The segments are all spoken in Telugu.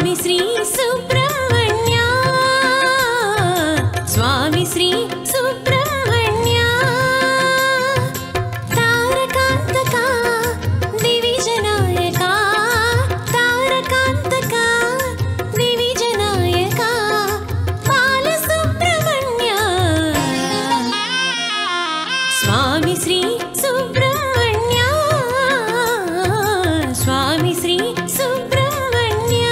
स्वामी श्री सुब्रह्मण्य स्वामी श्री सुब्रह्मण्य तारकांतका दिविजनायका तारकांतका दिविजनायका बालसुब्रह्मण्य स्वामी श्री सुब्रह्मण्य स्वामी श्री सुब्रह्मण्य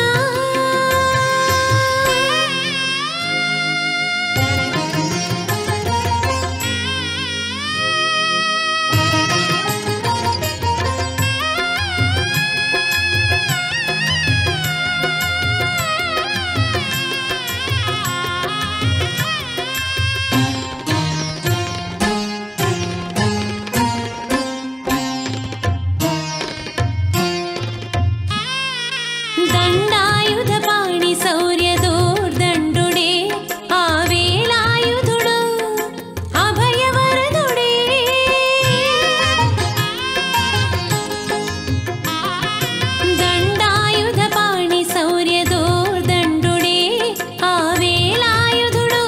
दंडायुधपाणि शौर्यदोर्दण्डुडे आवेलायुधुडु अभयवरदुडे दंडायुधपाणि शौर्यदोर्दण्डुडे आवेलायुधुडु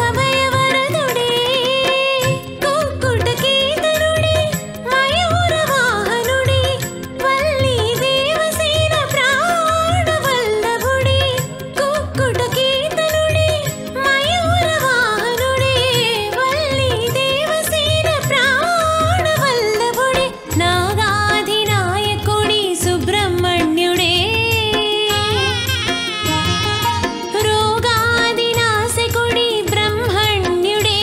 अभयवरदुडे कुक्कुटकेतनुडे मयूरवाहनुडे वल्ली देवसेन प्राणवल्लभुडे कुक्कुटकेतनुडे मयूरवाहनुडे वल्ली देवसेन प्राणवल्लभुडे नागाधिनायकुडे सुब्रह्मण्युडे रोगादिनाशकुडे ब्रह्मण्युडे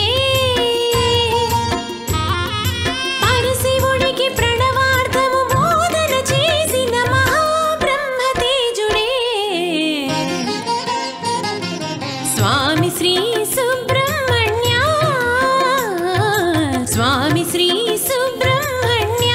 परशिवुडिకి ప్రణవార్థము బోధన చేసిన మహాబ్రహ్మతేజుడే स्वामी श्री सुब्रह्मण्य स्वामी श्री सुब्रह्मण्य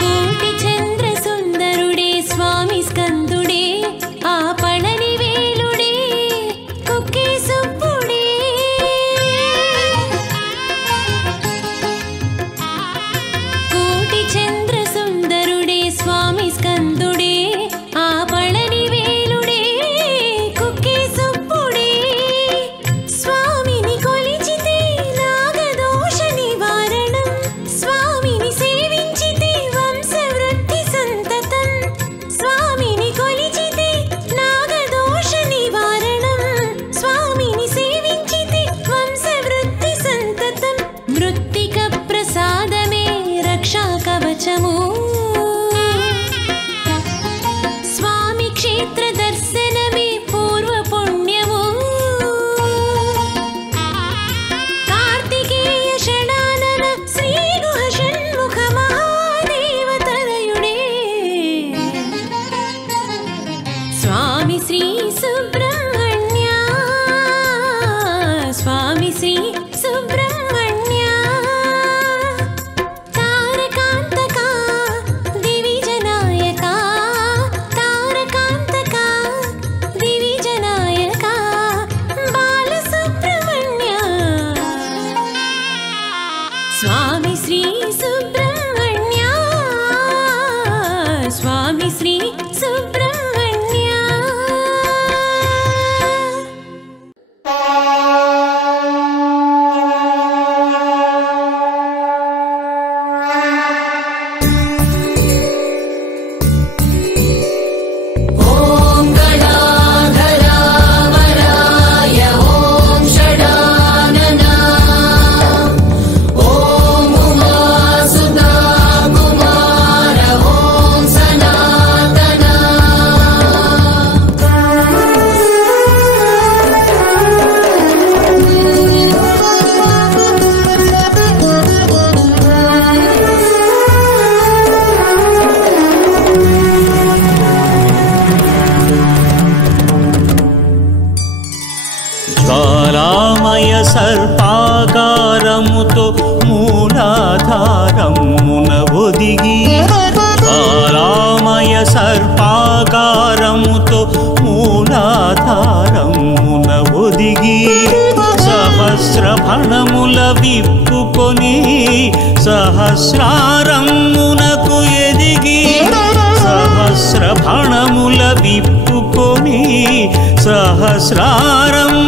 కోటి చంద్ర సుందరుడే స్వామి స్కందుడే ఆపణని వేలుడే కుక్కే సుబ్బుడే కోటి చంద్ర సుందరుడే స్వామి స్కందుడే ఆపణని వేలుడే కుక్కే సుబ్బుడే స్వామిని కొలిచితే నాగదోష నివారణం స్వామిని సేవించితే వంశవృద్ధి సంతతం స్వామిని కొలిచితే నాగదోష నివారణం స్వామిని సేవించితే వంశవృద్ధి సంతతం మృత్తిక ప్రసాదమే రక్షా కవచము స్వామి క్షేత్ర దర్శనమే పూర్వ పుణ్యము కార్తికేయ షడానన శ్రీ గుహ షణ్ముఖ మహాదేవతనయుడే स्वामी श्री सुब्रह्मण्य स्वामी श्री सुब्रह्मण्य तारकांतका दिविजनायका तारकांतका दिविजनायका बालसुब्रह्मण्य स्वामी श्री सुब्रह्मण्य स्वामी श्री सुब्रह्मण्य జ్వాలామయ సర్పాకారముతో మూలాధారమున ఒదిగి జ్వాలామయ సర్పాకారముతో మూలాధారమున ఒదిగి సహస్రఫణముల విప్పుకొని సహస్రారమునకు ఎదిగి సహస్రఫణముల విప్పుకొని సహస్రారమునకు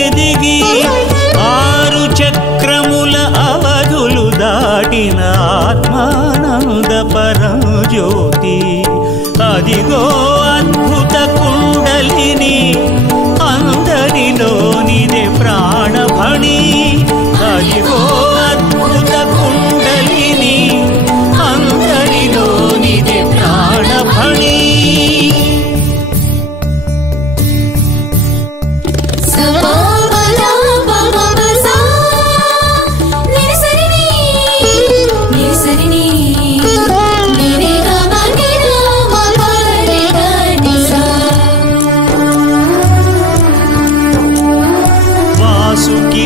ఎదిగి ఆరు చక్రముల అవధులు దాటిన ఆత్మానంద పరంజ్యోతి అదిగో అద్భుత కుండలిని అందరిలోనిదే ప్రాణభణి అదిగో అద్భుత కుండలిని అందరిలోనిదే ప్రాణభణి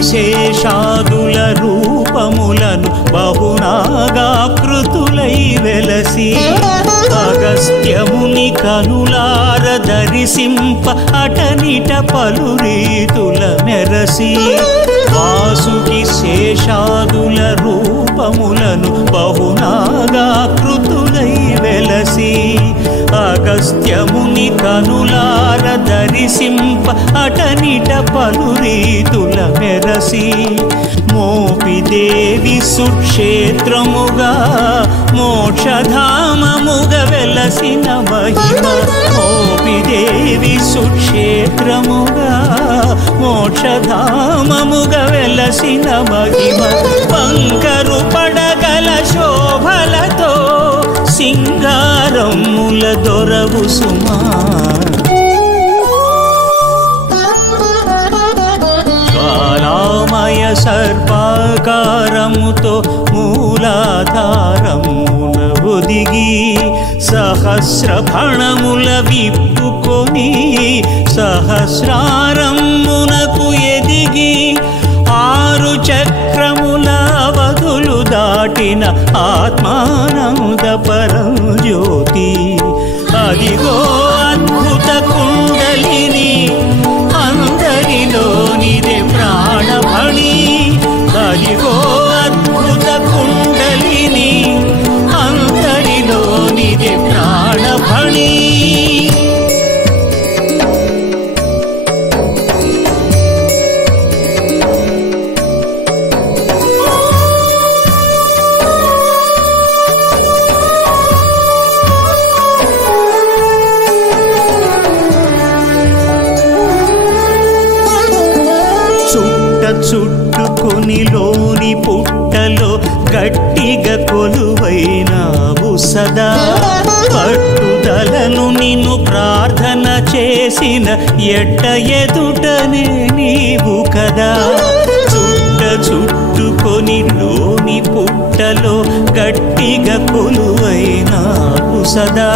శేషాదుల రూపములను బహునాగాకృతులై వెలసి అగస్త్యముని కనులార దర్శింప అటనిట పలు రీతుల మెరసి వాసుకి శేషాదుల రూపములను బహునాగాకృతులై వెలసి అగస్త్యముని కనులార దర్శింప అటనిట పలు రీతుల మెరసి మోపిదేవి సుక్షేత్రముగా మోక్షధామముగా వెలసిన మహిమ మోపిదేవి సుక్షేత్రముగా మోక్షధామముగా వెలసిన మహిమ బంకరు పడగల శోభలతో సింగారముల దొరవు సుమా జ్వాలామయ సర్పాకారముతో మూలాధారమున ఒదిగి సహస్రఫణముల విప్పుకొని సహస్రారమునకు ఎదిగి ఆరు చక్రముల అవధులు దాటిన ఆత్మానంద పరంజ్యోతి అదిగో అద్భుత కుండలిని అందరిలోనిదే ప్రాణభణి అదిగో అద్భుత కుండలిని అందరిలోనిదే ప్రాణభణి చుట్టుకొని లోని పుట్టలో గట్టిగా కొలువైనావు సదా పట్టుదలను నిన్ను ప్రార్థన చేసిన ఎట్ట ఎదుటనే నీవు కదా చుట్టుకొని లోని పుట్టలో గట్టిగా కొలువైనావు సదా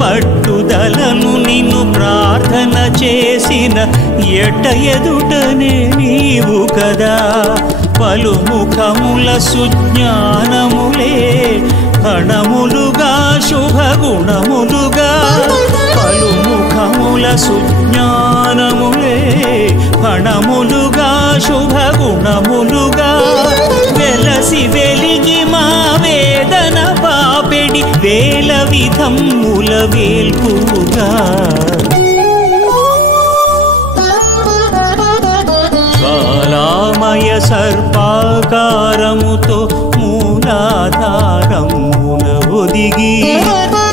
పట్టుదలను నిన్ను ప్రార్థన చేసిన ఎట్ట ఎదుటనే నీవు కదా పలుముఖముల సుజ్ఞానములే ఫణములుగా శుభగుణములుగా పలుముఖముల సుజ్ఞానములే ఫణములుగా శుభగుణములుగా వెలసి వెలిగి మా వేదన పాపెడి వేల విధముల వేల్పుగా జ్వాలామయ సర్పాకారముతో మూలాధారమున ఒదిగి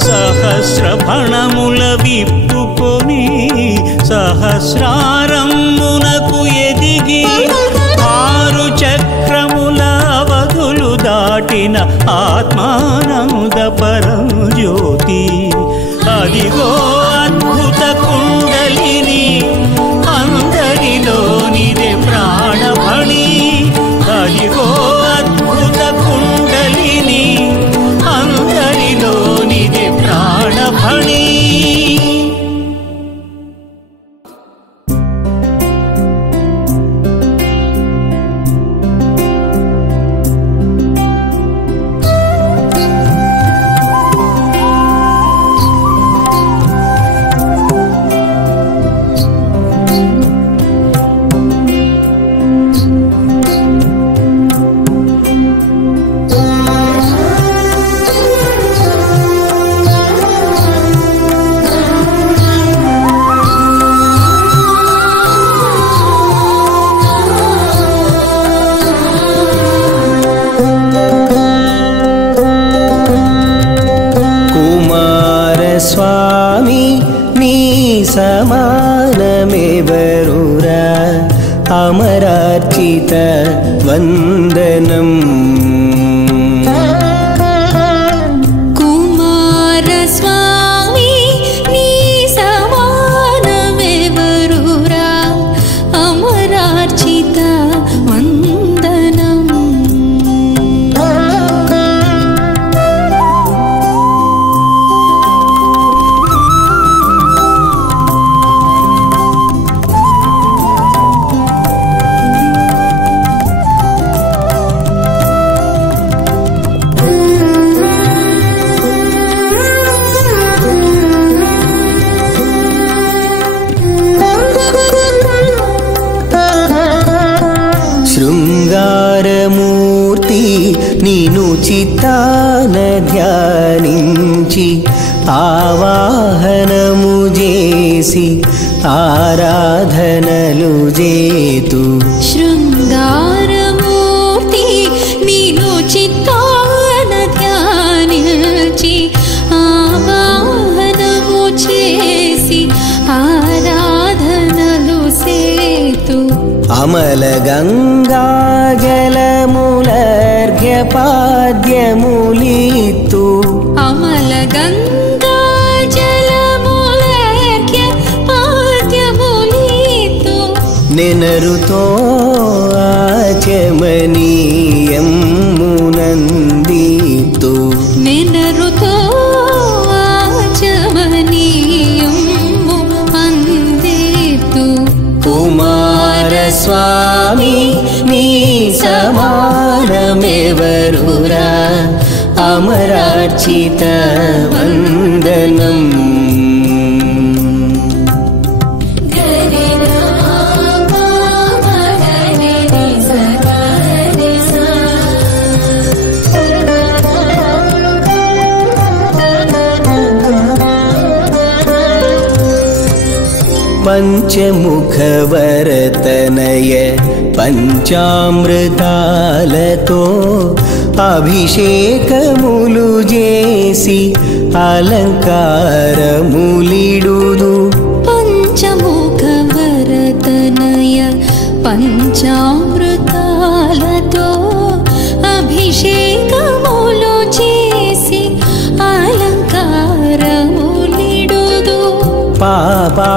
సహస్రఫణముల విప్పుకొని సహస్రారమునకు ఎదిగి ఆరు చక్రముల అవధులు దాటిన ఆత్మానంద పరంజ్యోతి అదిగో అద్భుత కుండలిని అందరిలోనిదే ప్రాణభణి అదిగో అద్భుత కుండలిని అందరిలోనిదే ప్రాణభణి. సమానమెవరురా అమరార్చిత వందనం కుమారస్వామి నీ సమానమెవరురా అమరార్చిత వందనం శృంగారమూర్తి నిను చిత్తాన ధ్యానించి ఆవాహనము చేసి ఆరాధనలు చేతు శృంగారమూర్తి నిను చిత్తాన ధ్యానించి ఆవాహనము చేసి ఆరాధనలు సేతు అమల గంగా జలములర్ఘ్యపాద్యములిత్తు అమల గంగా జలములర్ఘ్య పాద్యములిత్తు నెనరుతో ఆచమనీయమునందిత్తు నెనరుతో ఆచమనీయము అందిత్తు కుమారస్వామి నీ సమానమెవరురా అమరార్చిత వందనం పంచముఖవరతనయ పంచామృతాలతో అభిషేకములు చేసి అలంకారములిడుదు పంచముఖ వరతనయ పంచామృతాలతో అభిషేకములు చేసి అలంకారములిడుదు పాపాపహారి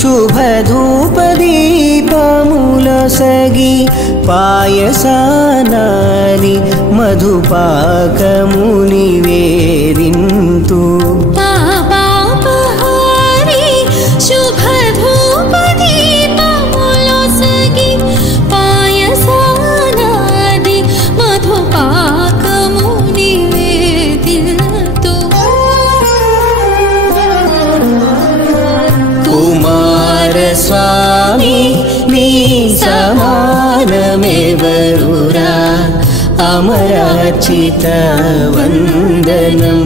శుభధూపదీపములసగి పాయసానాది మధుపాకముని వేదింతు పాపాపహారి శుభధూపదీపములసగి పాయసానాది మధుపాకముని వేదింతు కుమారస్వామి నీ సమానమెవరురా అమరార్చిత వందనం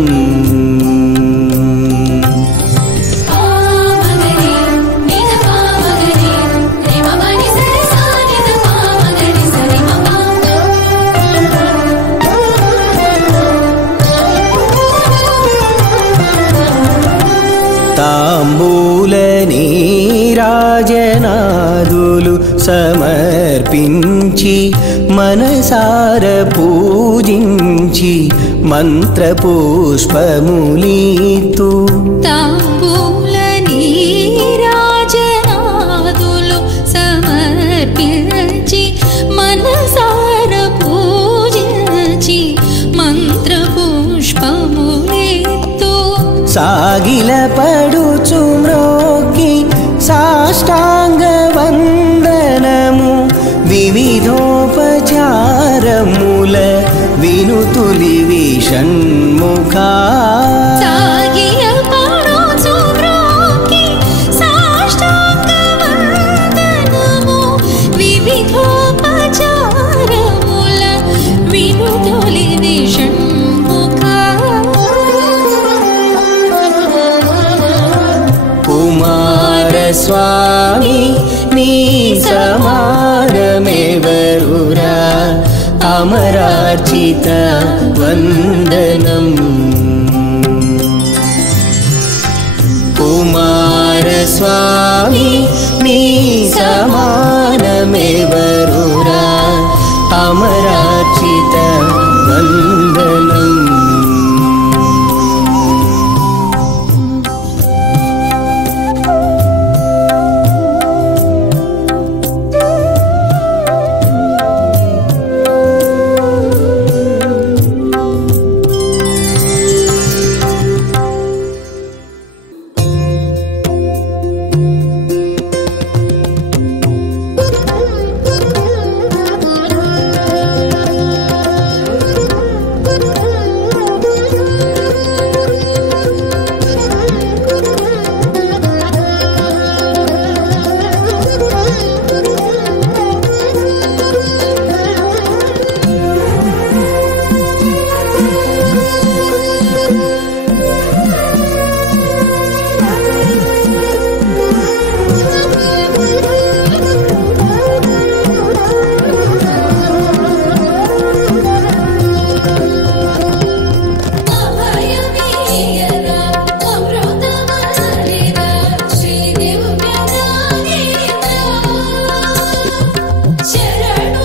తాంబూల నీరాజనాదులు సమర్పించి మనసార పూజించి మంత్రపుష్పములీతు తాంబూల నీరాజనాదులు సమర్పించి మనసార పూజించి మంత్రపుష్పములిత్తు సాగిల పడుచు మ్రోకి సాష్టాంగ వందనము వివిధోపచారముల వినుతులివి షణ్ముఖా సాగిల పడుచు మ్రోకి సాష్టాంగ వందనము వివిధోపచారముల వినుతులివి షణ్ముఖా కుమారస్వామి నీ సమానమెవరురా అమరార్చిత వందనం కుమారస్వామి నీ సమానమెవరురా అమరార్చిత వందనం. శరణు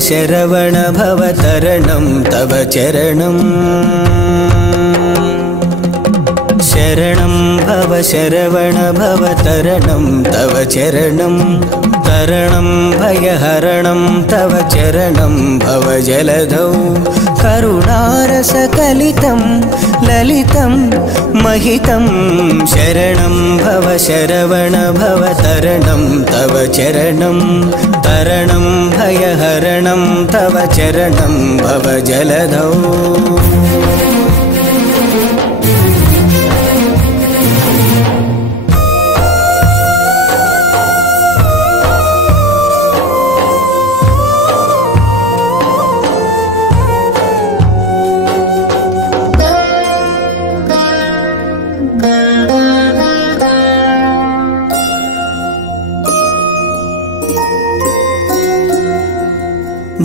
शरवण भवतरणं तव चरणं शरणं भव शरवण भवतरणं तव चरणं तरणं भयहरणं तव चरणं भव जलधौ करुणारसकलितं ललितं महितं शरणं भव शरवण भवतरणं तव चरणं तरणं भयहरणं तव चरणं भव जलधौ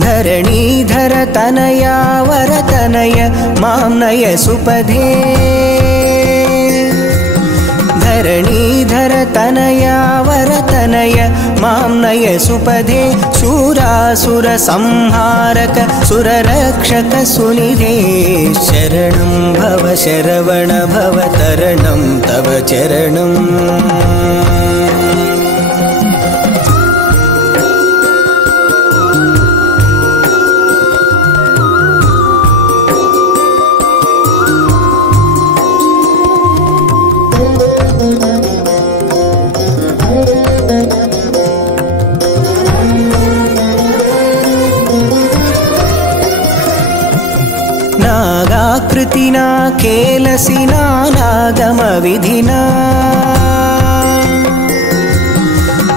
धरणीधर तनया वरतनय मां नय सुपदे धरणीधर तनया वरतनय मां नय सुपदे शूरासुर संहारक सुररक्षक सुनिधे शरणं भव शरवण भवतरणं तव चरणं नागाकृतिना केलसिना नागमविधिना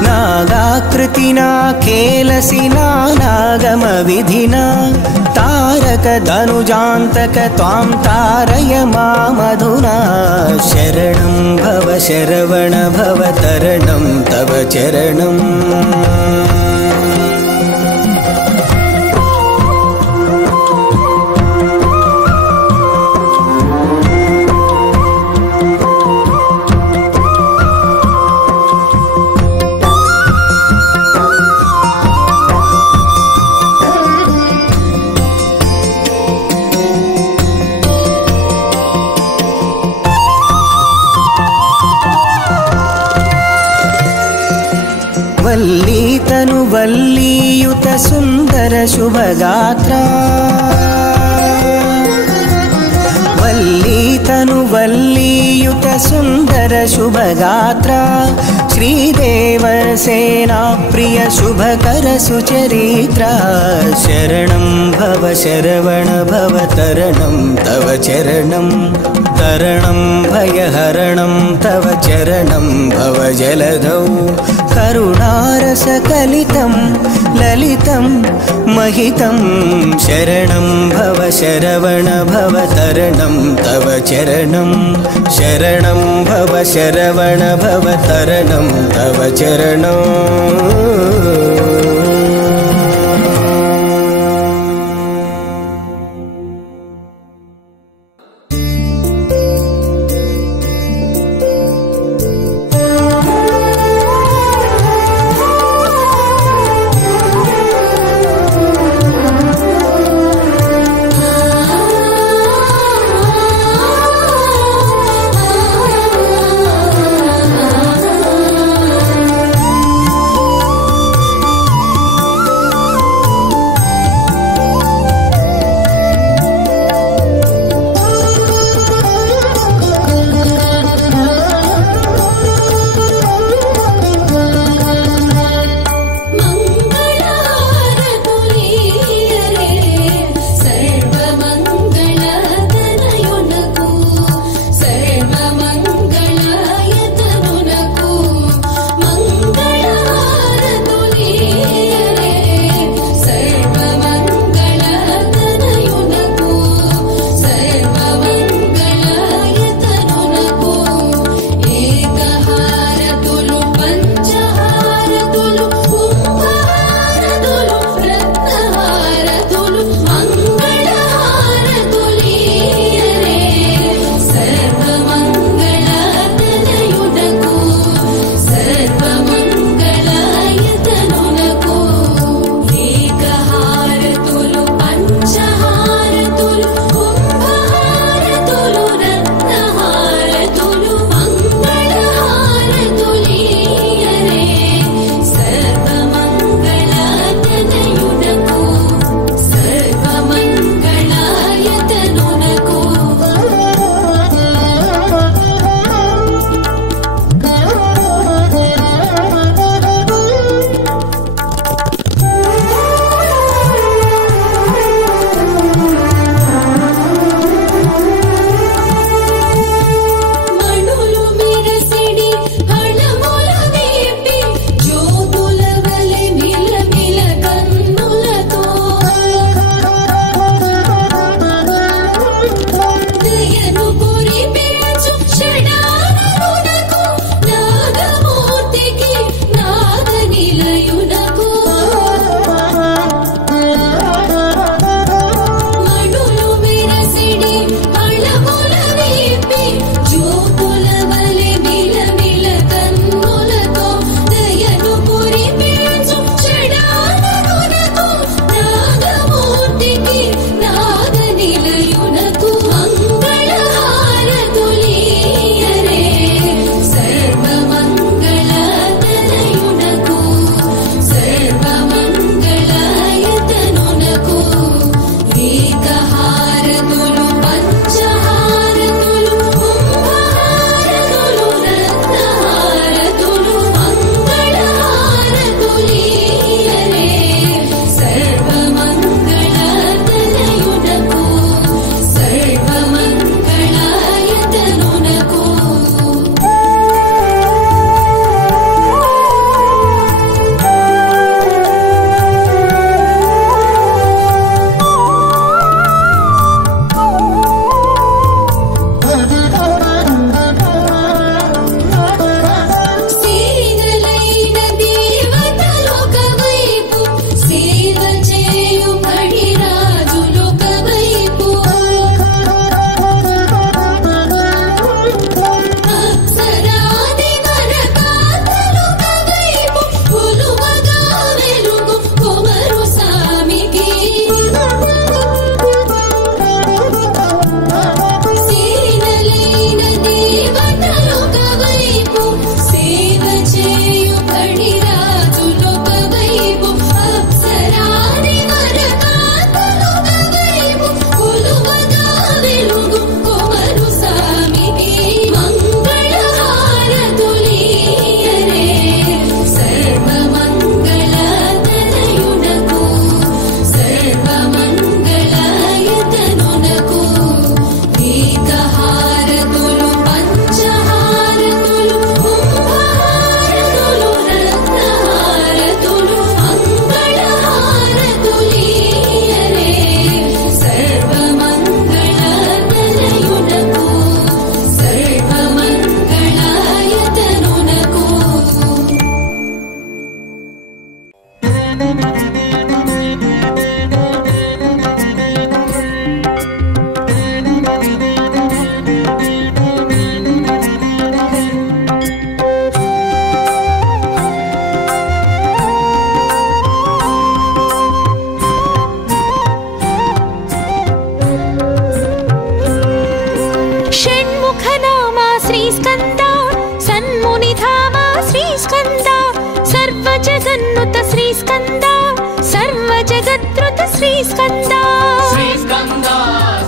नागाकृतिना केलसिना नागमविधिना तारकधनुजान्तक त्वां तारय मामधुना शरणं भव शरवण भवतरणं तव चरणं वल्लीतनु वल्लीयुत सुंदर शुभगात्रा वल्लीतनु वल्लीयुत सुंदर शुभगात्रा श्रीदेव सेना प्रिय शुभकर सुचरित्रा शरणं भव शरवण भवतरणं तव चरणं तरणं भयहरणं तव चरणं भव जलधौ करुणारसकलितं ललितं महितं शरणं भव शरवण भवतरणं तव चरणं शरणं भव शरवण भवतरणं तव चरणं శ్రీస్కంద సన్మునిధామ శ్రీస్కంద సర్వజగన్నుత శ్రీస్కంద సర్వజగద్రుత శ్రీస్కంద శ్రీస్కంద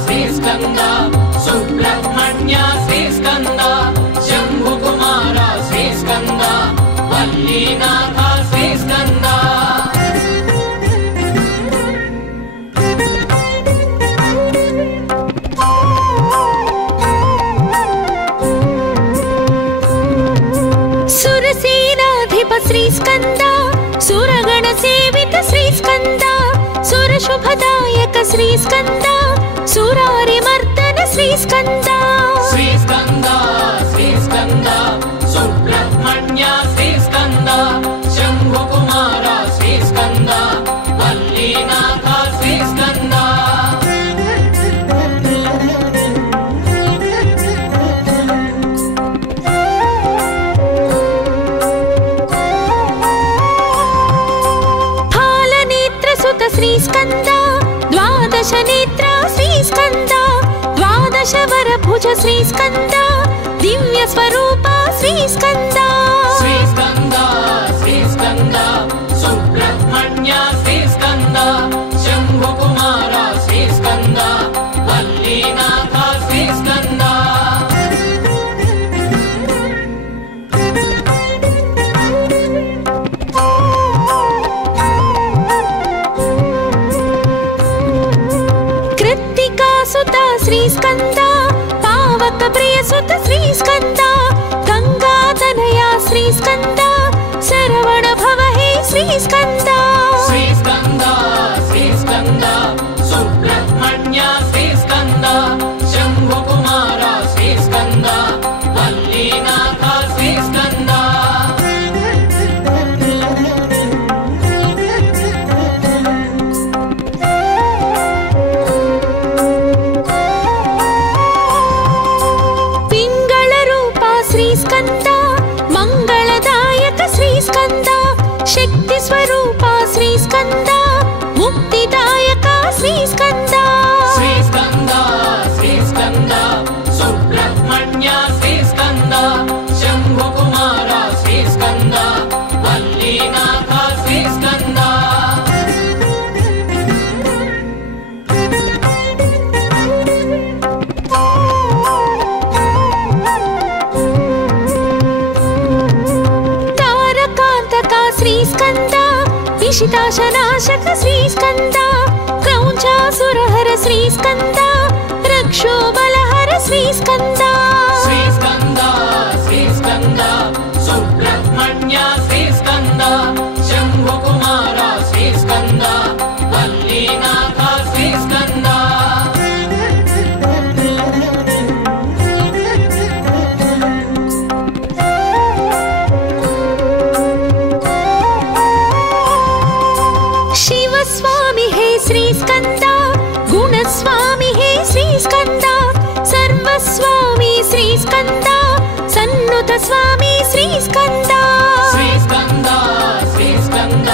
శ్రీస్కంద సుబ్రహ్మణ్య శ్రీస్కంద శంభుకుమార శ్రీస్కంద వల్లీనాథ శ్రీస్కంద సురసేనాధిప శ్రీస్కంద సురగణ సేవిత శ్రీస్కంద సురశుభదాయక శ్రీస్కంద సురారిమర్దన శ్రీస్కంద శ్రీస్కంద శ్రీస్కంద సుబ్రహ్మణ్య శ్రీస్కంద శంభుకుమార శ్రీస్కంద వల్లీనాథ శ్రీస్కంద శ్రీస్కంద ద్వాదశ నేత్ర శ్రీస్కంద ద్వాదశ వరభుజ శ్రీస్కంద దివ్య స్వరూప శ్రీస్కంద శ్రీస్కంద శ్రీస్కంద సుబ్రహ్మణ్య శ్రీస్కంద శంభుకుమార శ్రీస్కంద వల్లీనాథ శ్రీస్కంద శ్రీస్కంద పావక ప్రియ సుత శ్రీస్కంద గంగాతనయ శ్రీస్కంద శరవణ భవ హే శ్రీస్కంద శ్రీస్కంద శ్రీస్కంద సుబ్రహ్మణ్య శ్రీస్కంద శంభుకుమార శ్రీస్కంద వల్లీనాథ శ్రీస్కంద శ్రీస్కంద మంగళదాయక శ్రీస్కంద శక్తి స్వరూప శ్రీస్కంద ముక్తిదాయక శ్రీస్కంద శ్రీస్కంద శ్రీస్కంద సుబ్రహ్మణ్య శ్రీస్కంద శంభుకుమార శ్రీస్కంద వల్లీనాథ శ్రీస్కంద శ్రీస్కంద విషితాశనాశక శ్రీస్కంద క్రౌంచాసురహర శ్రీస్కంద రక్షోబలహర శ్రీస్కంద శ్రీస్కంద శ్రీస్కంద సుబ్రహ్మణ్య శ్రీస్కంద శంభుకుమార శ్రీస్కంద వల్లీనాథ శ్రీస్కంద శివస్వామి హే శ్రీస్కంద గుణస్వామి హే శ్రీస్కంద సర్వస్వామి శ్రీస్కంద సన్నుత స్వామి శ్రీస్కంద శ్రీస్కంద శ్రీస్కంద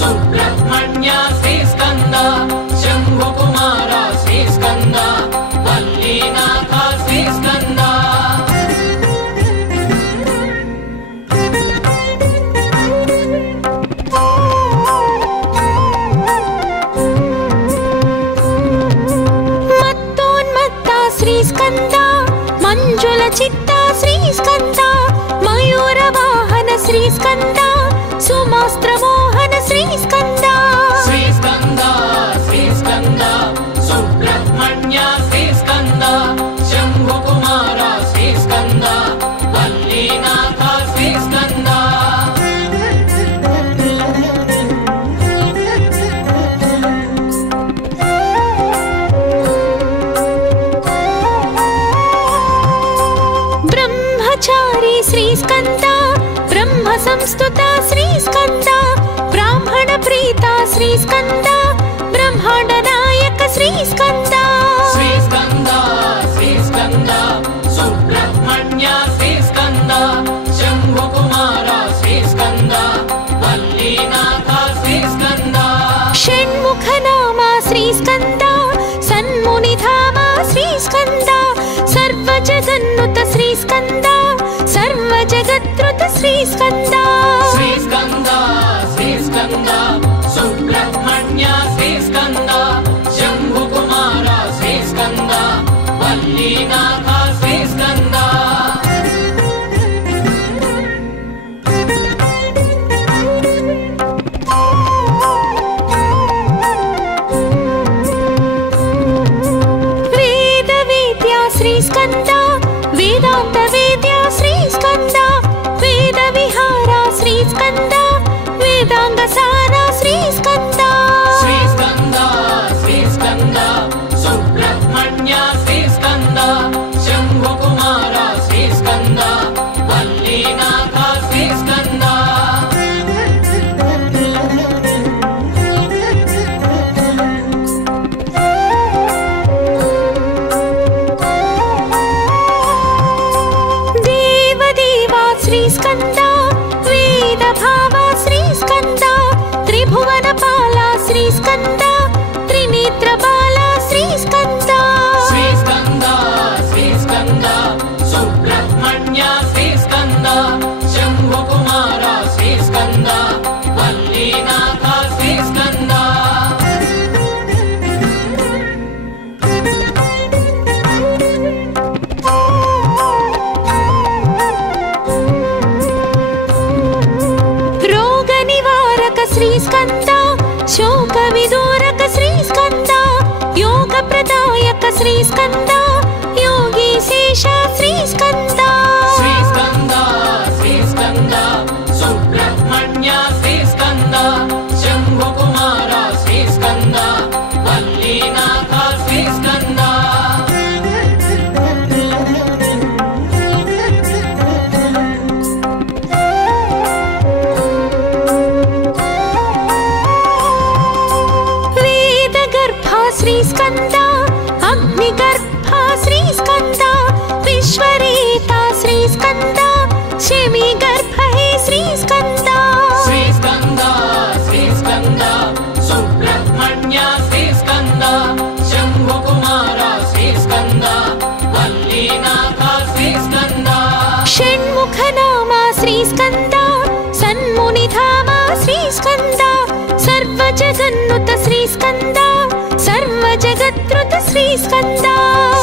సుబ్రహ్మణ్య శ్రీస్కంద శంభుకుమార శ్రీస్కంద వల్లీనాథ శ్రీస్కంద శ్రీస్కంద మంజుల చిత్త శ్రీస్కంద మయూర వాహన శ్రీస్కంద సుమాస్త్ర మోహన శ్రీస్కంద శ్రీస్కంద శ్రీస్కంద సుబ్రహ్మణ్య శ్రీస్కంద శంభుకుమార శ్రీస్కంద వల్లీనాథ శ్రీస్కంద శ్రీస్కంద బ్రహ్మ సంస్తుత శ్రీస్కంద బ్రాహ్మణ ప్రీత శ్రీస్కంద బ్రహ్మాండ నాయక శ్రీస్కంద శ్రీస్కంద శ్రీస్కంద సుబ్రహ్మణ్య శ్రీస్కంద శంభుకుమార శ్రీస్కంద వల్లీనాథ శ్రీస్కంద షణ్ముఖ నామ శ్రీస్కంద సన్మునిధామ శ్రీస్కంద సర్వజగన్నుత శ్రీ స్కంద సర్వ జగత్రుత శ్రీ స్కంద శ్రీ స్కంద శ్రీ స్కంద సుబ్రహ్మణ్య శ్రీ స్కంద శంభు కుమార శ్రీ స్కంద వల్లీనాథ శ్రీ స్కంద వేద వేద్య శ్రీ స్కంద వేదాంత వేద్య శ్రీ స్కంద వేద విహార శ్రీ స్కంద వేదాంగ సార శ్రీ స్కంద శ్రీ స్కంద శ్రీ స్కంద సుబ్రహ్మణ్య శ్రీ స్కంద శంభు కుమార శ్రీ స్కంద వల్లీనాథ శ్రీ స్కంద దేవదేవా శ్రీ స్కంద వేద భావ శ్రీ స్కంద త్రిభువన పాల శ్రీ స్కంద త్రినేత్ర బాల శ్రీ స్కంద శ్రీ స్కంద శ్రీ స్కంద సుబ్రహ్మణ్య శ్రీ స్కంద శంభు కుమార శ్రీ స్కంద వల్లీనాథ శ్రీ స్కంద రోగ నివారక శ్రీ స్కంద శోక విదూరక శ్రీ స్కంద యోగ ప్రదాయక శ్రీ స్కంద యోగి శేష శ్రీ స్కంద శ్రీ స్కంద శ్రీ స్కంద సుబ్రహ్మణ్య శ్రీ స్కంద శంభు కుమార శ్రీ స్కంద వల్లీనాథ శ్రీ స్కంద వేద గర్భ శ్రీ స్కంద అగ్ని గర్భ శ్రీ స్కంద విశ్వరేత శ్రీ స్కంద శమి గర్భ హే శ్రీ స్కంద శ్రీ స్కంద శ్రీ స్కంద సుబ్రహ్మణ్య శ్రీ స్కంద శంభు కుమార శ్రీ స్కంద వల్లీనాథ శ్రీ స్కంద షణ్ముఖ నామ శ్రీ స్కంద సన్ముని ధామ శ్రీ స్కంద సర్వ జగన్నుత శ్రీ స్కంద సర్వ జగత్రుత శ్రీ స్కంద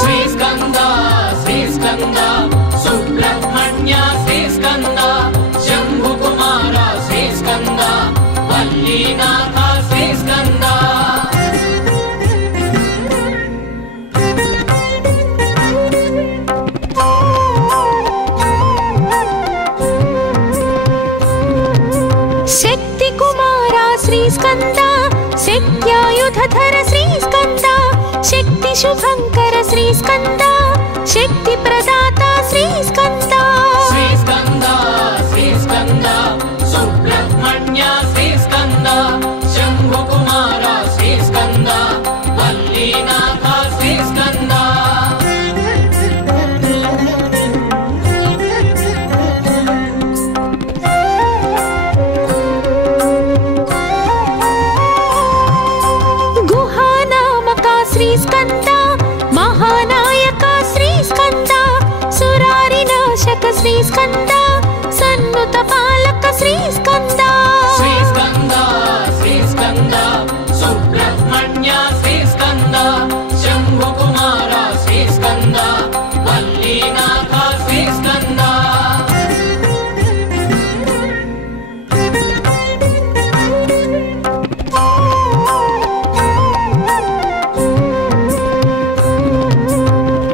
శ్రీ స్కంద శ్రీ స్కంద సుబ్రహ్మణ్య శ్రీ స్కంద శంభు కుమార శ్రీ స్కంద వల్లీనాథ శ్రీ స్కంద శక్తి కుమార శ్రీ స్కంద శక్త్యాయుధర శ్రీ స్కంద శక్తి శుభంకర శ్రీ స్కంద శక్తి ప్రదాత శ్రీ స్కంద శ్రీ స్కంద శ్రీ స్కంద సుబ్రహ్మణ్య శ్రీ స్కంద శంభు కుమార శ్రీ స్కంద వల్లీనాథ శ్రీ స్కంద గుహానామక శ్రీ స్కంద మహానాయక శ్రీ స్కంద సురారి నాశక శ్రీ స్కంద సన్నుత పాలక శ్రీ స్కంద శ్రీ స్కంద శ్రీ స్కంద సుబ్రహ్మణ్య శ్రీ స్కంద శంభు కుమార శ్రీ స్కంద వల్లీనాథ శ్రీ స్కంద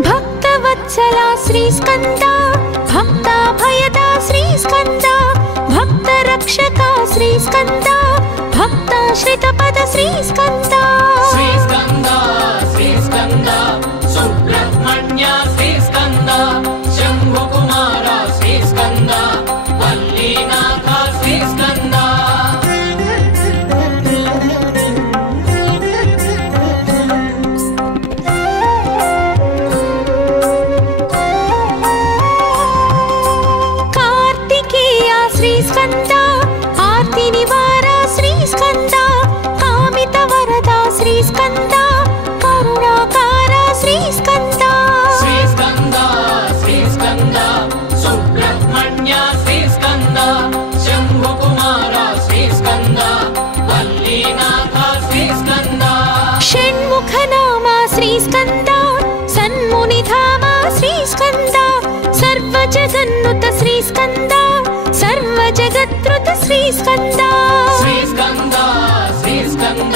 భక్తవత్సల శ్రీ స్కంద భక్తాభయద శ్రీ స్కంద భక్త రక్షక శ్రీ స్కంద భక్తాశ్రిత పద శ్రీ స్కంద శ్రీ స్కంద శ్రీ స్కంద సుబ్రహ్మణ్య శ్రీ స్కంద శంభు కుమార శ్రీ స్కంద వల్లీనాథ శ్రీ స్కంద కార్తికేయ శ్రీ స్కంద ఆర్తి నివార శ్రీ స్కంద కామిత వరద శ్రీ స్కంద కరుణాకార శ్రీ స్కంద శ్రీ స్కంద శ్రీ స్కంద सर्वजगन्नुत श्रीस्कन्द सर्वजगत्कृत श्रीस्कन्द श्रीस्कन्द श्रीस्कन्द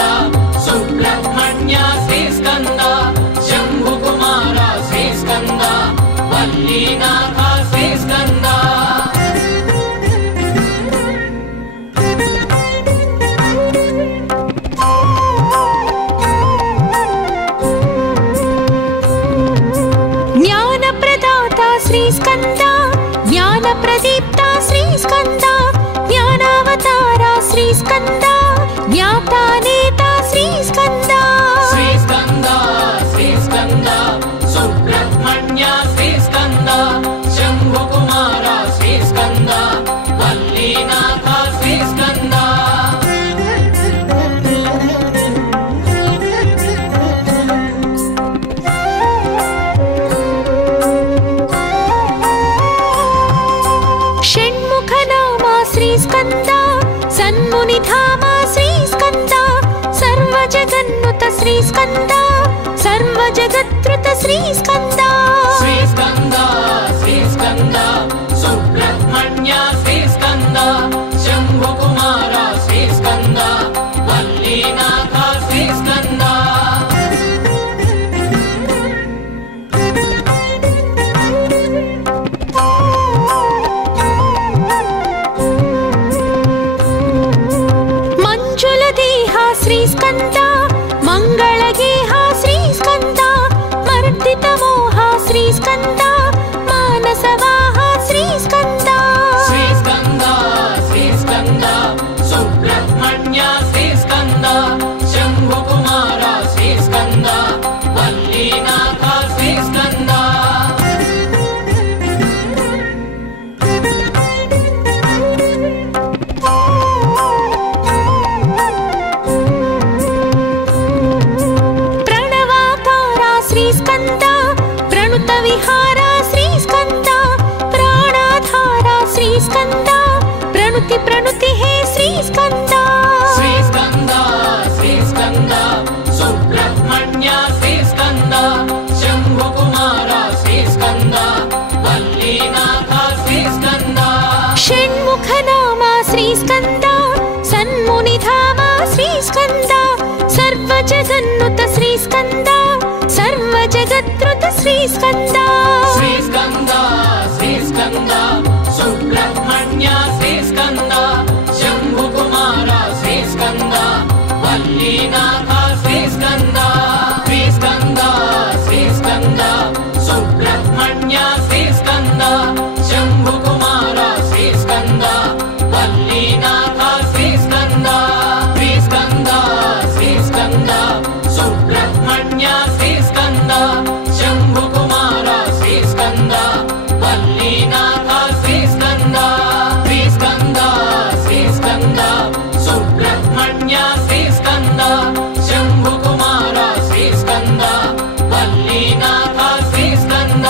सुब्रह्मण्य श्रीस्कन्द शम्भुकुमार श्रीस्कन्द वल्लीनाथ श्रीस्कन्द ज्ञानप्रदाता श्रीस्कन्द ज्ञानप्रदीप्ता श्रीस्कन्द ज्ञानावतारा श्रीस्कन्द ज्ञाता नेता श्रीस्कन्द श्रीस्कन्द श्रीस्कन्द सुब्रह्मण्य श्रीस्कन्द शम्भुकुमार श्रीस्कन्द वल्लीनाथ श्रीस्कन्द श्रीस्कन्द सन्मुनिधामा श्रीस्कन्द सर्वजगन्नुत श्रीस्कन्द सर्वजगत्कृत श्रीस्कन्द श्रीस्कन्द श्रीस्कन्द सुब्रह्मण्य श्रीस्कन्द शम्भुकुमार श्रीस्कन्द वल्लीनाथ श्रीस्कन्द श्रीस्कन्द मंगलगेह श्रीस्कन्द मर्दितमोह श्रीस्कन्द मानसवाह श्रीस्कन्द श्रीस्कन्द श्रीस्कन्द सुब्रह्मण्य श्रीस्कन्द शम्भुकुमार श्रीस्कन्द वल्लीनाथ श्रीस्कन्द श्रीस्कन्द प्रणुतविहारा श्रीस्कन्द प्राणाधारा श्रीस्कन्द प्रणुति प्रणुति हे श्रीस्कन्द श्रीस्कन्द श्रीस्कन्द सुब्रह्मण्य श्रीस्कन्द शम्भुकुमार श्रीस्कन्द वल्लीनाथ श्रीस्कन्द षण्मुखनामा श्रीस्कन्द सन्मुनिधामा श्रीस्कन्द सर्वजगन्नुत श्रीस्कन्द सर्वजगत्कृत श्रीस्कन्द श्रीस्कन्द श्रीस्कन्द सुब्रह्मण्य श्रीस्कन्द शम्भुकुमार श्रीस्कन्द वल्लीनाथ श्रीस्कन्द श्रीस्कन्द श्रीस्कन्द सुब्रह्मण्य श्रीस्कन्द शम्भुकुमार श्रीस्कन्द वल्लीनाथ श्रीस्कन्द श्रीस्कन्द श्रीस्कन्द सुब्रह्मण्य श्रीस्कन्द शम्भुकुमार श्रीस्कन्द वल्लीनाथ श्रीस्कन्द श्रीस्कन्द श्रीस्कन्द सुब्रह्मण्य श्रीस्कन्द शम्भुकुमार श्रीस्कन्द वल्लीनाथ श्रीस्कन्द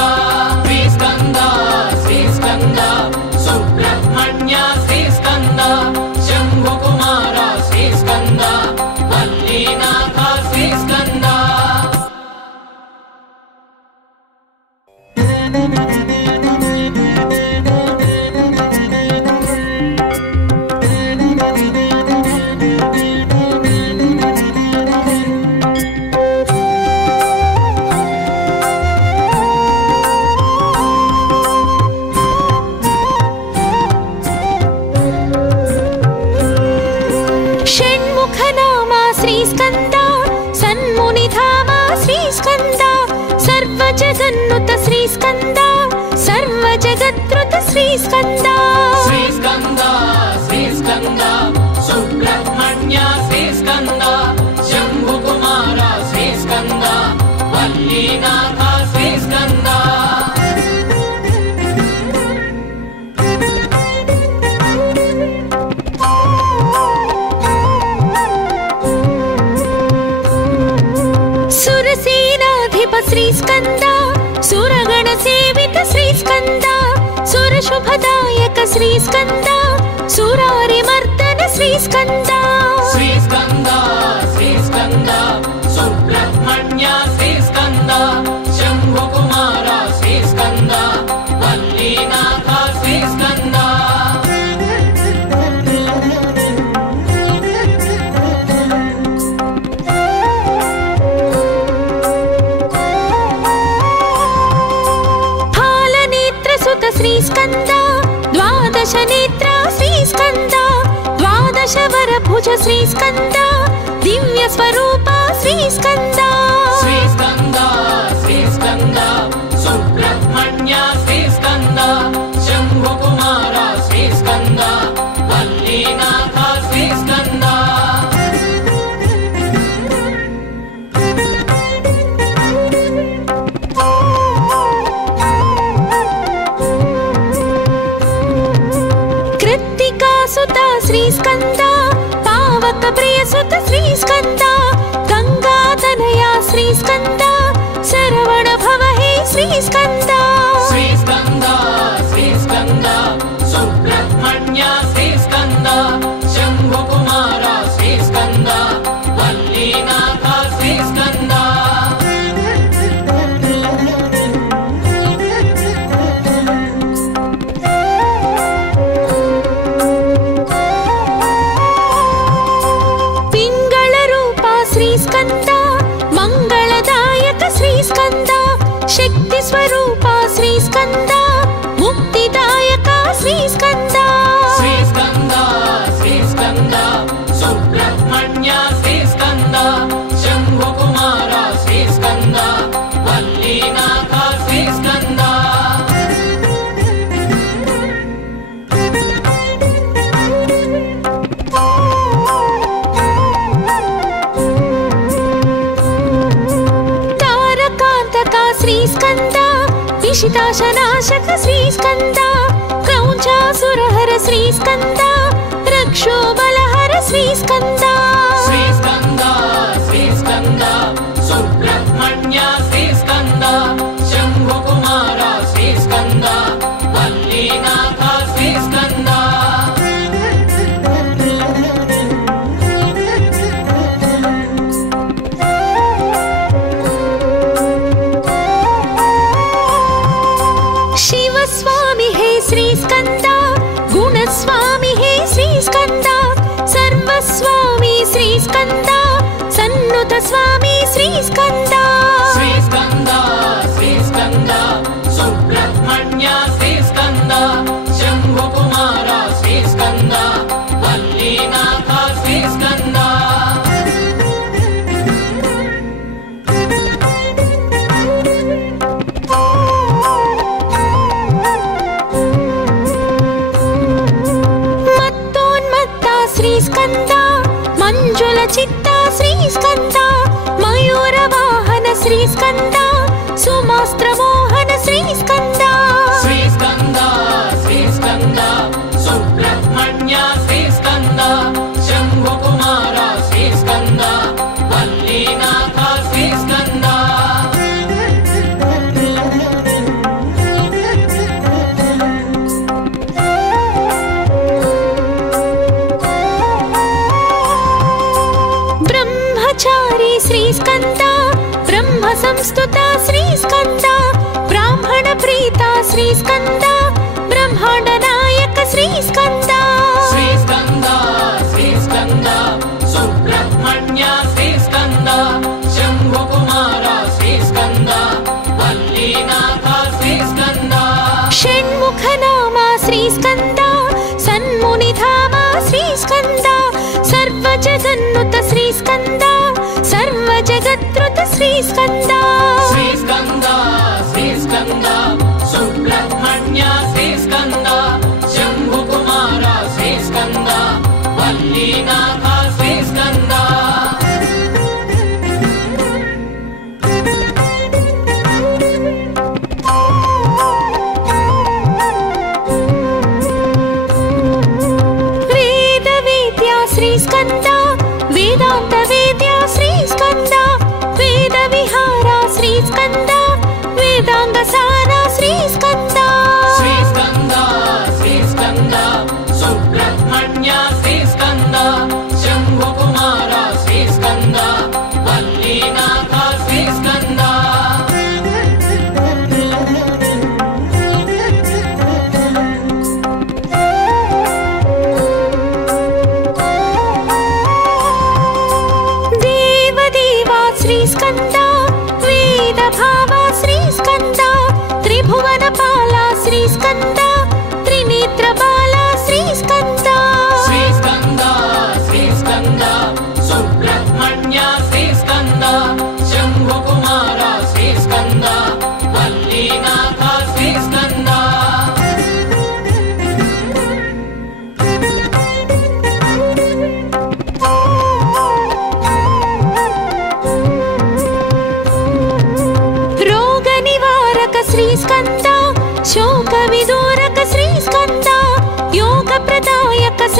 श्रीस्कन्द श्रीस्कन्द सुब्रह्मण्य श्रीस्कन्द शम्भुकुमार श्रीस्कन्द वल्लीनाथ श्रीस्कन्द षण्मुखनामा श्रीस्कन्द सन्मुनिधामा श्रीस्कन्द सर्वजगन्नुत श्रीस्कन्द सर्वजगत्कृत श्रीस्कन्द श्रीस्कन्द श्रीस्कन्द सुब्रह्मण्य श्रीस्कन्द शम्भुकुमार श्रीस्कन्द वल्लीनाथ श्रीस्कन्द सुरसेनाधिप श्रीस्कन्द सुरगण सेवित श्रीस्कन्द सुरशुभदायक श्रीस्कन्द सुरारिमर्दन श्रीस्कन्द श्रीस्कन्द श्रीस्कन्द सुब्रह्मण्य श्रीस्कन्द शम्भुकुमार श्रीस्कन्द वल्लीनाथ వల్లీనాథ శ్రీస్కంద फालनेत्रसुत श्रीस्कंद द्वादश नेत्र श्रीस्कंद द्वादश वरभुज श्रीस्कंद दिव्य स्वरूप श्रीस्कंद శ్రీస్కంద శ్రీస్కంద సుబ్రహ్మణ్య శ్రీస్కంద శంభుకుమార శ్రీస్కంద వల్లీనాథ శ్రీస్కంద कृत्तिकासुत श्रीस्कंद पावक प्रियसुत श्रीस्कंद गंगातनया श्रीस्कंद शरवण भव हे श्रीस्कंद శ్రీస్కంద శ్రీస్కంద సుబ్రహ్మణ్య శ్రీస్కంద శంభుకుమార శ్రీస్కంద వల్లీనాథ శ్రీస్కంద पिंगल रूप श्रीस्कंद मंगलदायक श्रीस्कंद शक्ति स्वरूप श्रीस्कंद मुक्तिदायक श्रीस्कंद శ్రీస్కంద శ్రీస్కంద సుబ్రహ్మణ్య శ్రీస్కంద శంభుకుమార శ్రీస్కంద వల్లీనాథ శ్రీస్కంద तारकांतक श्रीस्कंद विशिताशनाशक श्रीस्कंद क्रौंचासुरहर श्रीस्कंद रक्षोबलहर श्रीस्कंद శ్రీస్కంద శ్రీస్కంద సుబ్రహ్మణ్య శ్రీస్కంద శంభుకుమార శ్రీస్కంద వల్లీనాథ శ్రీస్కంద शिव स्वामी हे श्रीस्कंद गुणस्वामी हे श्रीस्कंद सर्वस्वामी श्रीस्कंद सन्नुत स्वामी श्रीस्कंद శ్రీస్కంద శ్రీస్కంద సుబ్రహ్మణ్య శ్రీస్కంద శంభుకుమార శ్రీస్కంద వల్లీనాథ శ్రీస్కంద मत्तोन्मत्त श्रीस्कंद मंजुल चित्त श्रीस्कंद मयूर वाहन श्रीस्कंद सुमास्त्र मोहन श्रीस्कंद శ్రీస్కంద శ్రీస్కంద సుబ్రహ్మణ్య శ్రీస్కంద శంభుకుమార శ్రీస్కంద వల్లీనాథ శ్రీస్కంద ब्रह्मचारी श्रीस्कंद ब्रह्म संस्तुत श्रीस्कंद ब्राह्मण प्रीता श्रीस्कंद ब्रह्मांड नायक श्रीस्कंद శ్రీస్కంద శ్రీస్కంద సుబ్రహ్మణ్య శ్రీస్కంద శంభుకుమార శ్రీస్కంద వల్లీనాథ శ్రీస్కంద षण्मुख नाम श्रीस्कंद सन्मुनिधाम श्रीस्कंद सर्व जगन्नुत श्रीस्कंद सर्व जगत्रुत श्रीस्कंद శ్రీస్కంద శ్రీస్కంద సుబ్రహ్మణ్య శ్రీస్కంద శంభుకుమార శ్రీస్కంద వల్లీనాథ శ్రీస్కంద वेद वेद्या श्रीस्कंद वेदांत वेद्या श्रीस्कंद वेद विहारा श्रीस्कंद वेदांग सारा श्रीस्कंद శ్రీస్కంద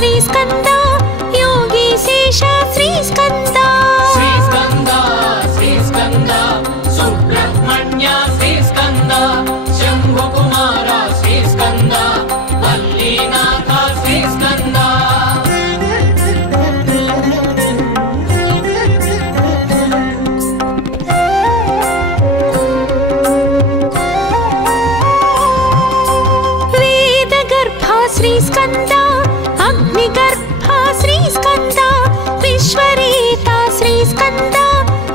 శ్రీస్కంద యోగీశేష శ్రీస్కంద శ్రీస్కంద శ్రీస్కంద సుబ్రహ్మణ్య శ్రీస్కంద శంభుకుమార శ్రీస్కంద వల్లీనాథ శ్రీస్కంద శ్రీస్కంద అగ్నిగర్భ శ్రీస్కంద విశ్వరేత శ్రీస్కంద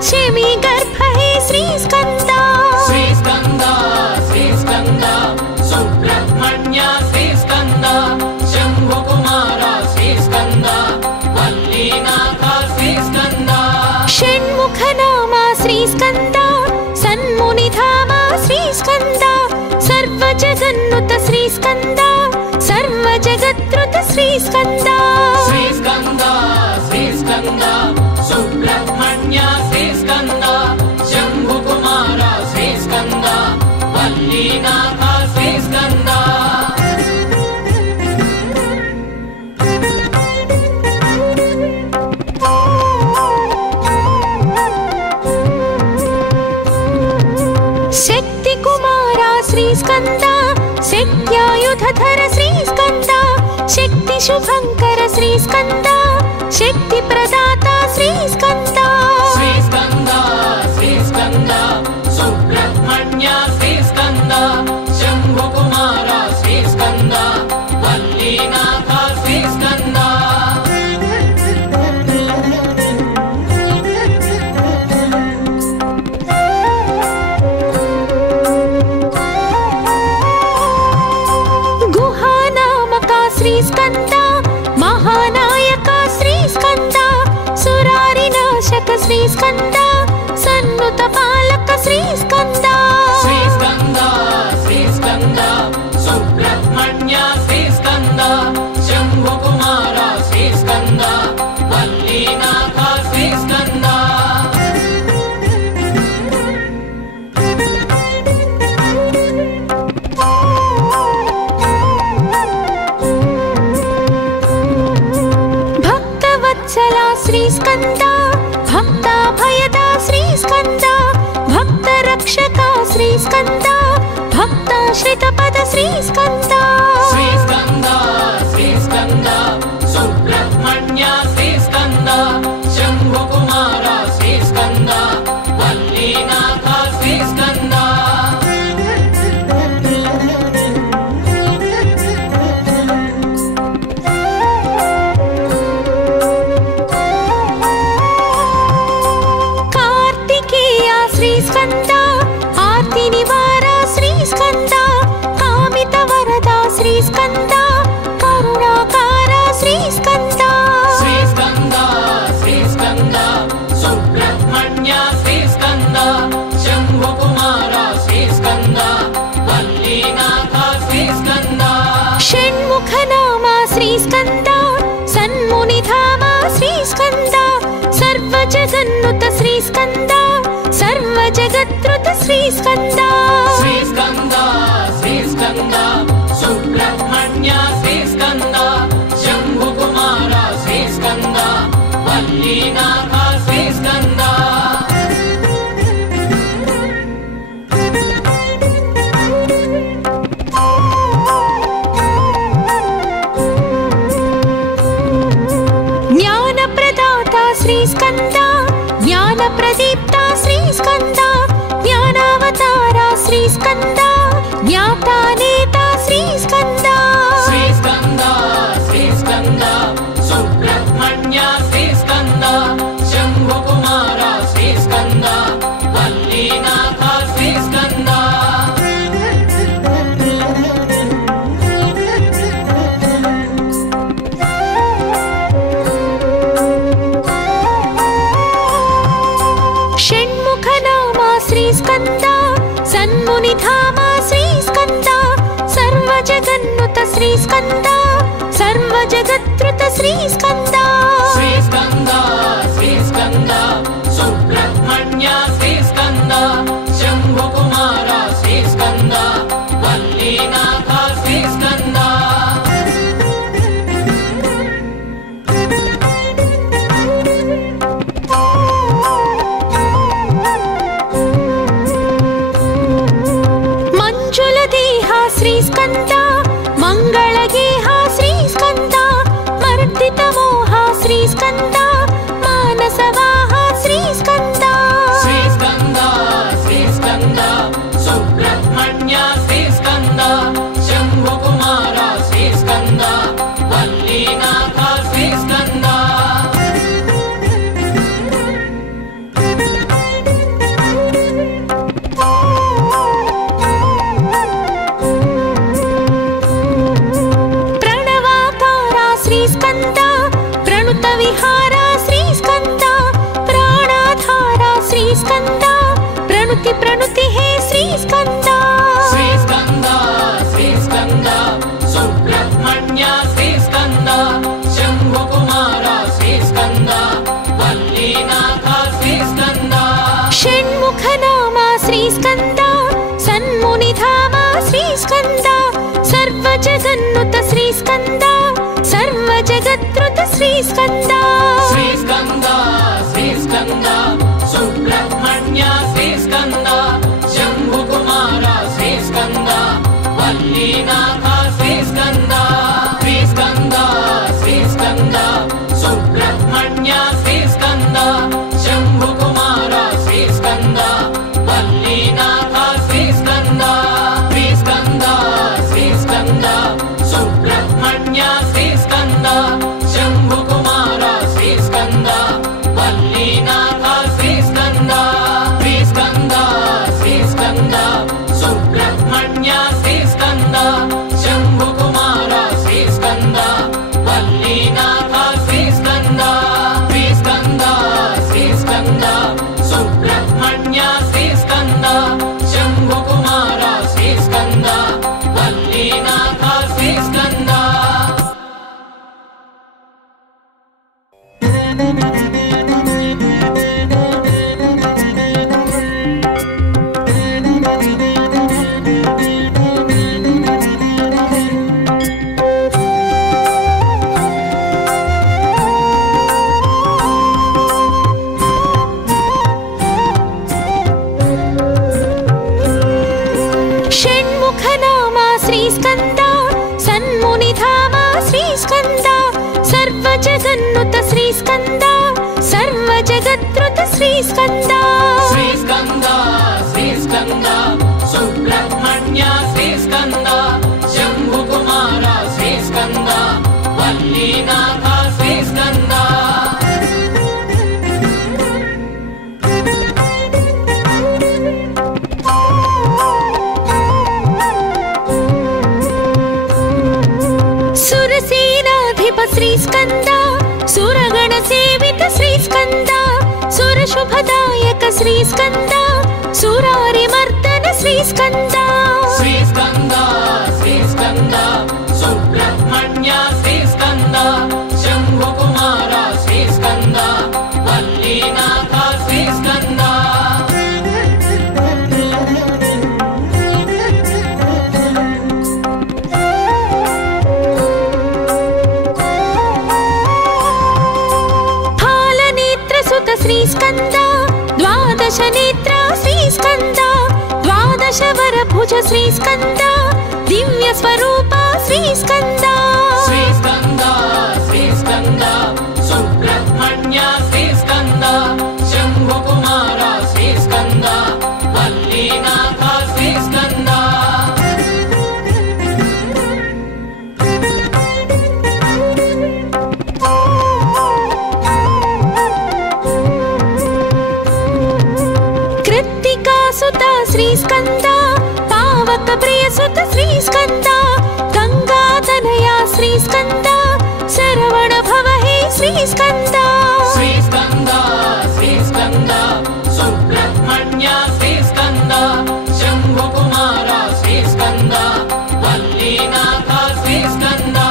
శమీగర్భ హే శ్రీస్కంద శ్రీస్కంద శ్రీస్కంద సుబ్రహ్మణ్య శ్రీస్కంద శంభుకుమార శ్రీస్కంద వల్లీనాథ శ్రీస్కంద షణ్ముఖ నామ శ్రీస్కంద సన్మునిధామ శ్రీస్కంద సర్వజగన్నుత శ్రీస్కంద సర్వజగత్రుత శ్రీస్కంద శ్రీస్కంద శ్రీస్కంద సుబ్రహ్మణ్య శ్రీస్కంద శంభుకుమార శ్రీస్కంద వల్లీనాథ శ్రీస్కంద శక్తి కుమార శ్రీస్కంద శక్త్యాయుధర శ్రీస్కంద శక్తి శుభంకర శ్రీస్కంద శక్తి ప్రదాత శ్రీస్కంద శ్రీస్కంద శ్రీస్కంద సుబ్రహ్మణ్య శ్రీస్కంద శంభుకుమార శ్రీస్కంద వల్లీనాథ శ్రీస్కంద శ్రీస్కంద మహానాయక శ్రీస్కంద సురారినాశక శ్రీస్కంద సన్నుత పాలక శ్రీస్కంద శ్రీస్కంద శ్రీస్కంద సుబ్రహ్మణ్య శ్రీస్కంద శంభుకుమార శ్రీస్కంద వల్లీనాథ శ్రీస్కంద శ్రీస్కంద భక్తాభయద శ్రీస్కంద భక్తరక్షక శ్రీస్కంద భక్తాశ్రితపద శ్రీస్కంద శ్రీస్కంద శ్రీస్కంద సుబ్రహ్మణ్య శ్రీస్కంద శంభుకుమార శ్రీస్కంద వల్లీనాథ శ్రీస్కంద శ్రీస్కంద ఆర్తి నివార శ్రీస్కంద కామిత వరద శ్రీస్కంద కరుణాకార శ్రీస్కంద శ్రీస్కంద శ్రీస్కంద సుబ్రహ్మణ్య శ్రీస్కంద శంభుకుమార శ్రీస్కంద వల్లీనాథ శ్రీస్కంద షణ్ముఖ నామ శ్రీస్కంద సన్మునిధామ శ్రీస్కంద సర్వజగన్నుత శ్రీస్కంద సర్వజగత్రుత శ్రీస్కంద శ్రీస్కంద శ్రీస్కంద సుబ్రహ్మణ్య శ్రీస్కంద శంభుకుమార శ్రీస్కంద వల్లీనాథ శ్రీస్కంద జ్ఞానప్రదాత శ్రీస్కంద జ్ఞానప్రదీప్త శ్రీస్కంద జ్ఞానావతార శ్రీస్కంద జ్ఞాతానేత శ్రీస్కంద శ్రీస్కంద శ్రీస్కంద సుబ్రహ్మణ్య శ్రీస్కంద శంభుకుమార శ్రీస్కంద వల్లీనాథ శ్రీస్కంద షణ్ముఖ నామ శ్రీస్కంద సన్మునిధామ శ్రీస్కంద సర్వజగన్నుత శ్రీస్కంద సర్వజగత్రుత శ్రీస్కంద శ్రీస్కంద శ్రీస్కంద సుబ్రహ్మణ్య శ్రీస్కంద శంభుకుమార శ్రీస్కంద వల్లీనాథ శ్రీస్కంద स्तुति प्रणुति हे श्री स्कंदा श्री स्कंदा सुब्रह्मण्य श्री स्कंदा शंभु कुमार श्री स्कंदा वल्लीनाथ श्री स्कंदा षण्मुख नामा श्री स्कंदा सन्मुनिधामा श्री स्कंदा सर्व जगन्नुत श्री स्कंदा सर्व जगत्रुत श्री स्कंदा श्री स्कंदा सुब्रह्मण्य श्री स्कंदा शंभु कुमार श्री स्कंदा वल्लीनाथ श्री स्कंदा श्री स्कंदा सुब्रह्मण्य श्री स्कंदा शंभु कुमार श्री स्कंदा वल्लीनाथ श्री स्कंदा श्री स्कंदा सुब्रह्मण्य श्री स्कंदा शंभु कुमार श्री स्कंदा वल्लीनाथ श्री स्कंदा श्री स्कंदा सुब्रह्मण्य श्री स्कंदा शंभु कुमार श्री स्कंदा वल्लीनाथ श्री स्कंदा श्री स्कंदा सुब्रह्मण्य श्री स्कंदा शंभु कुमार श्री स्कंदा वल्लीनाथ श्री स्कंदा षण्मुख नामा श्री स्कंदा सन्मुनिधामा श्री स्कंदा सर्व जगन्नुत श्री स्कंदा सर्व जगत्रुत श्री स्कंदा श्री स्कंदा सुब्रह्मण्य श्री स्कंदा शंभु कुमार श्री स्कंदा वल्लीनाथ श्री स्कंदा सुरसेनाधिप श्री स्कंदा सुरगण सेवित श्री स्कंदा सुरशुभदायक श्री स्कंदा सुरारिमर्दन श्री स्कंदा श्री स्कंदा सुब्रह्मण्य श्री स्कंदा शंभु कुमार श्री स्कंदा वल्लीनाथ श्री स्कंदा श्री स्कंदा द्वादश नेत्र श्री स्कंदा द्वादश वर भुज श्री स्कंदा दिव्य स्वरूप श्री स्कंदा श्री स्कंदा सुब्रह्मण्य श्री स्कंदा शंभु कुमार श्री स्कंदा वल्लीनाथ श्री स्कंदा श्री स्कंदा पावक प्रिय सुत श्री स्कंदा गंगा तनया श्री स्कंदा शरवण भव हे श्री स्कंदा श्री स्कंदा सुब्रह्मण्य श्री स्कंदा शंभु कुमार श्री स्कंदा वल्लीनाथ श्री स्कंदा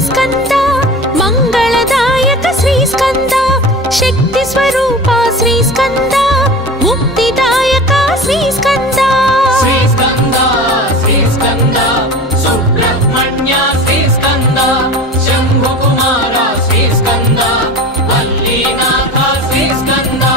स्कंदा मंगलदायक श्री स्कंदा शक्ति स्वरूप श्री स्कंदा मुक्तिदायक श्री स्कंदा श्री स्कंदा सुब्रह्मण्य श्री स्कंदा शंभु कुमार श्री स्कंदा वल्लीनाथ श्री स्कंदा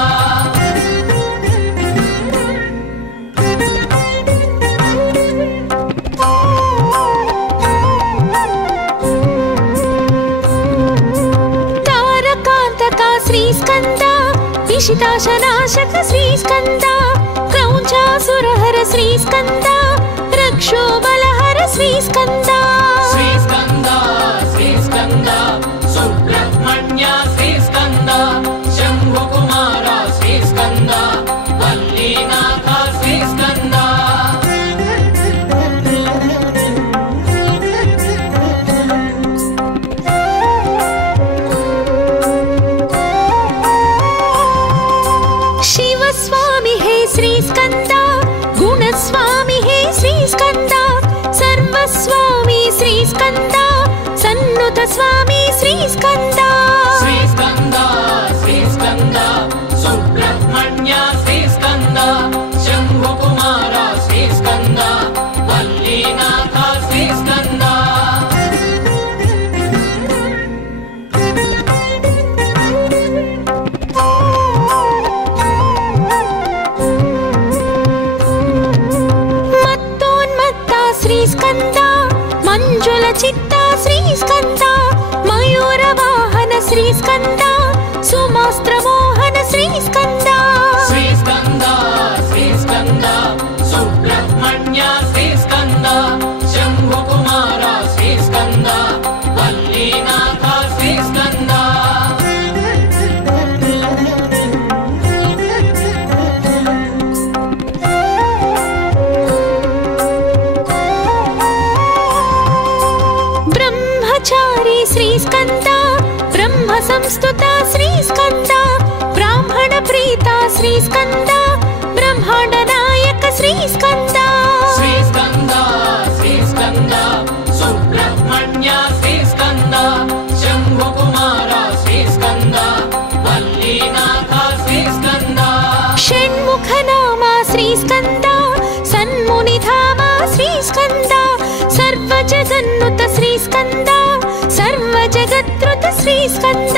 श्री स्कंदा विशिताशनाशक श्री स्कंदा क्रौंचासुरहर श्री स्कंदा रक्षो बलहर श्री स्कंदा श्री स्कंदा सुब्रह्मण्य श्री स्कंदा शंभु कुमार श्री स्कंदा वल्लीनाथ श्री स्कंदा स्वामी श्रीस्कन्द श्रीस्कन्द श्रीस्कन्द सुब्रह्मण्य श्रीस्कन्द शम्भुकुमार श्रीस्कन्द वल्लीनाथ श्रीस्कन्द मत्तोन्मत्ता श्रीस्कन्द मंजुल चित्ता श्रीस्कन्द मयूरवाहन श्रीस्कन्द सुमास्त्रमोहन श्रीस्कन्द श्रीस्कन्द श्रीस्कन्द सुब्रह्मण्य श्रीस्कन्द शम्भुकुमार श्रीस्कन्द वल्लीनाथ श्रीस्कन्द ब्रह्मचारी श्रीस्कन्द ब्रह्म संस्तुता श्रीस्कन्द ब्राह्मण प्रीता श्रीस्कन्द ब्रह्मांड नायक श्रीस्कन्द श्रीस्कन्द श्रीस्कन्द सुब्रह्मण्य श्रीस्कन्द शम्भुकुमार श्रीस्कन्द वल्लीनाथ श्रीस्कन्द षण्मुख नाम श्रीस्कन्द सन्मुनिधाम श्रीस्कन्द सर्वजगन्नुत श्रीस्कन्द सर्वजगत्रुत श्रीस्कन्द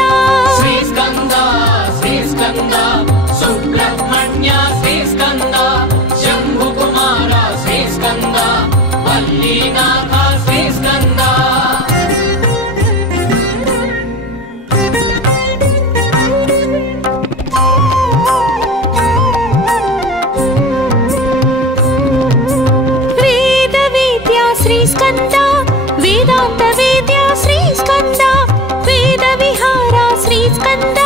श्रीस्कन्द श्रीस्कन्द सुब्रह्मण्य श्रीस्कन्द शम्भुकुमार श्रीस्कन्द वल्लीनाथ श्रीस्कन्द वेद वेद्या श्रीस्कन्द वेदान्त वेद्या श्रीस्कन्द वेद विहारा श्रीस्कन्द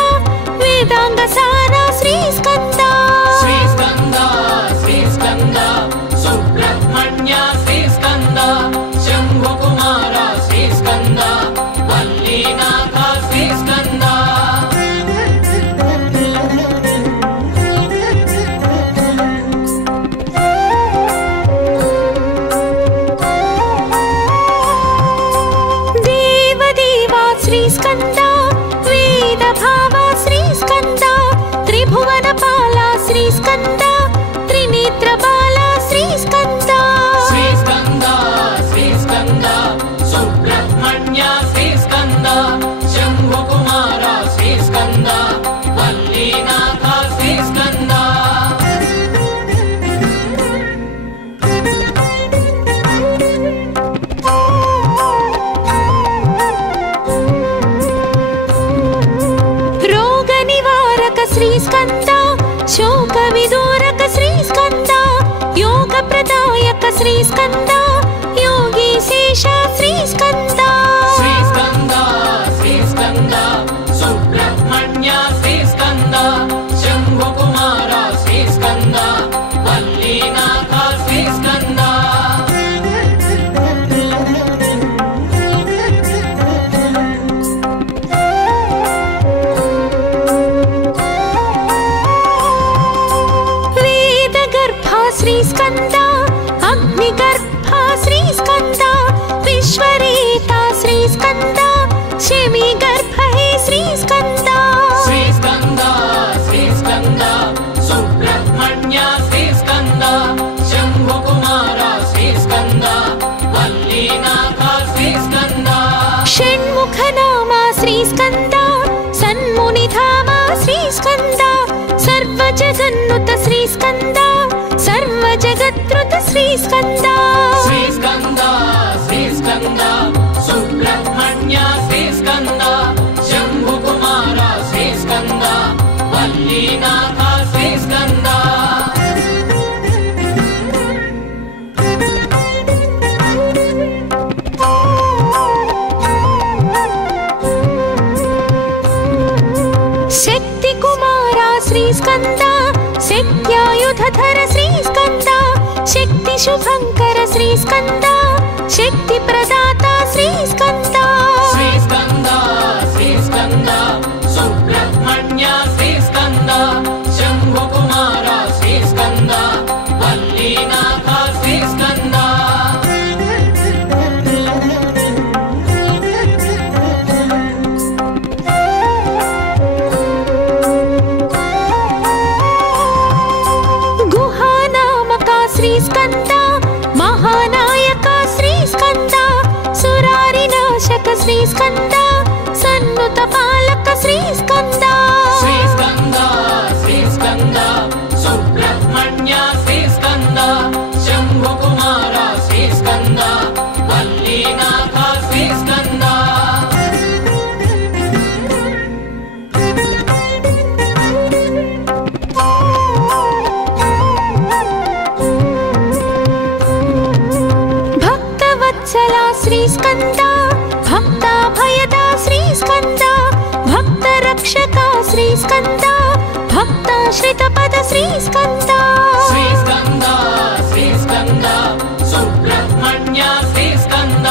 वेदांग सारा श्रीस्कन्द श्रीस्कन्द श्रीस्कन्द सुब्रह्मण्य श्रीस्कन्द शम्भुकुमार श्रीस्कन्द वल्लीनाथ श्रीस्कन्द देवदेवा श्रीस्कन्द वेदभावा श्रीस्कन्द त्रिभुवनपाला श्रीस्कन्द त्रिनेत्रबाला श्रीस्कन्द श्रीस्कन्द श्रीस्कन्द सुब्रह्मण्य श्रीस्कन्द शम्भुकुमार श्रीस्कन्द वल्लीनाथ श्रीस्कन्द रोग निवारक श्रीस्कन्द शोक विदूरक श्रीस्कन्द योग प्रदायक श्रीस्कन्द योगी शेष श्रीस्कन्द श्रीस्कन्द श्रीस्कन्द सुब्रह्मण्य श्रीस्कन्द शम्भुकुमार श्रीस्कन्द वल्लीनाथ श्रीस्कन्द वेदगर्भा श्रीस्कन्द अग्निगर्भा श्रीस्कन्द विश्वरेता श्रीस्कन्द शमीगर्भ हे श्रीस्कन्द श्रीस्कन्द श्रीस्कन्द सुब्रह्मण्य श्रीस्कन्द शम्भुकुमार श्रीस्कन्द वल्लीनाथ श्रीस्कन्द षण्मुख नाम श्रीस्कन्द सन्मुनिधाम श्रीस्कन्द सर्वजगन्नुत श्रीस्कन्द सर्वजगत्रुत श्रीस्कन्द श्रीस्कन्द श्रीस्कन्द सुब्रह्मण्य श्रीस्कन्द शम्भुकुमार श्रीस्कन्द वल्लीनाथ श्रीस्कन्द शक्तिकुमार श्रीस्कन्द शक्त्यायुधधर श्रीस्कन्द शक्तिशुभङ्कर श्रीस्कन्द शक्तिप्रदाता श्रीस्कन्द श्रीस्कन्द श्रीस्कन्द सुब्रह्मण्य श्रीस्कन्द शम्भुकुमार श्रीस्कन्द वल्लीनाथ श्रीस्कन्द శ్రీస్కంద భక్తాశ్రితపద శ్రీస్కంద శ్రీస్కంద శ్రీస్కంద సుబ్రహ్మణ్య శ్రీస్కంద